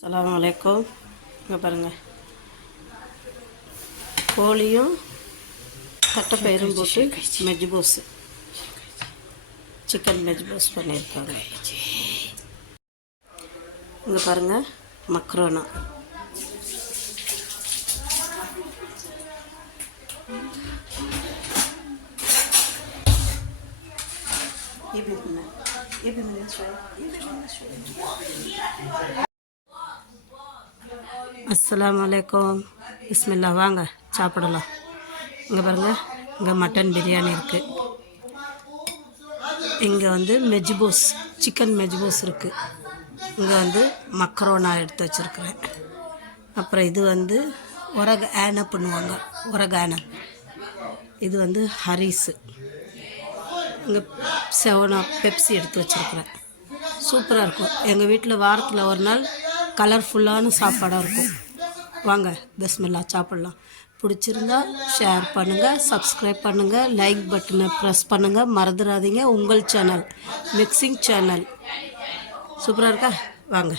அஸ்ஸலாமு அலைக்கும். இங்கே பாருங்கள், கோழியும் தட்டைப்பயிரும் போட்டு மெஜ்பூஸ், சிக்கன் மெஜ்பூஸ் பண்ணியிருக்காங்க. இங்கே பாருங்கள், மக்ரோனா, அஸ்ஸலாமு அலைக்கும். பிஸ்மில்லா, வாங்க சாப்பிடலாம். இங்கே பாருங்கள், இங்கே மட்டன் பிரியாணி இருக்குது. இங்கே வந்து மெஜ்பூஸ், சிக்கன் மெஜ்பூஸ் இருக்குது. இங்கே வந்து மக்ரோனா எடுத்து வச்சுருக்குறேன். அப்புறம் இது வந்து உரக ஆனை பண்ணுவாங்க, உரக ஆனை. இது வந்து ஹரிஸு. இங்கே செவனா பெப்சி எடுத்து வச்சுருக்குறேன். சூப்பராக இருக்கும். எங்கள் வீட்டில் வாரத்தில் ஒரு நாள் கலர்ஃபுல்லான சாப்பாடாக இருக்கும். வாங்க பிஸ்மில்லா சாப்பிட்லாம். பிடிச்சிருந்தா ஷேர் பண்ணுங்கள், சப்ஸ்கிரைப் பண்ணுங்கள், லைக் பட்டனை ப்ரெஸ் பண்ணுங்கள். மறந்துடாதீங்க, உங்கள் சேனல் மிக்சிங் சேனல். சூப்பராக இருக்கா? வாங்க.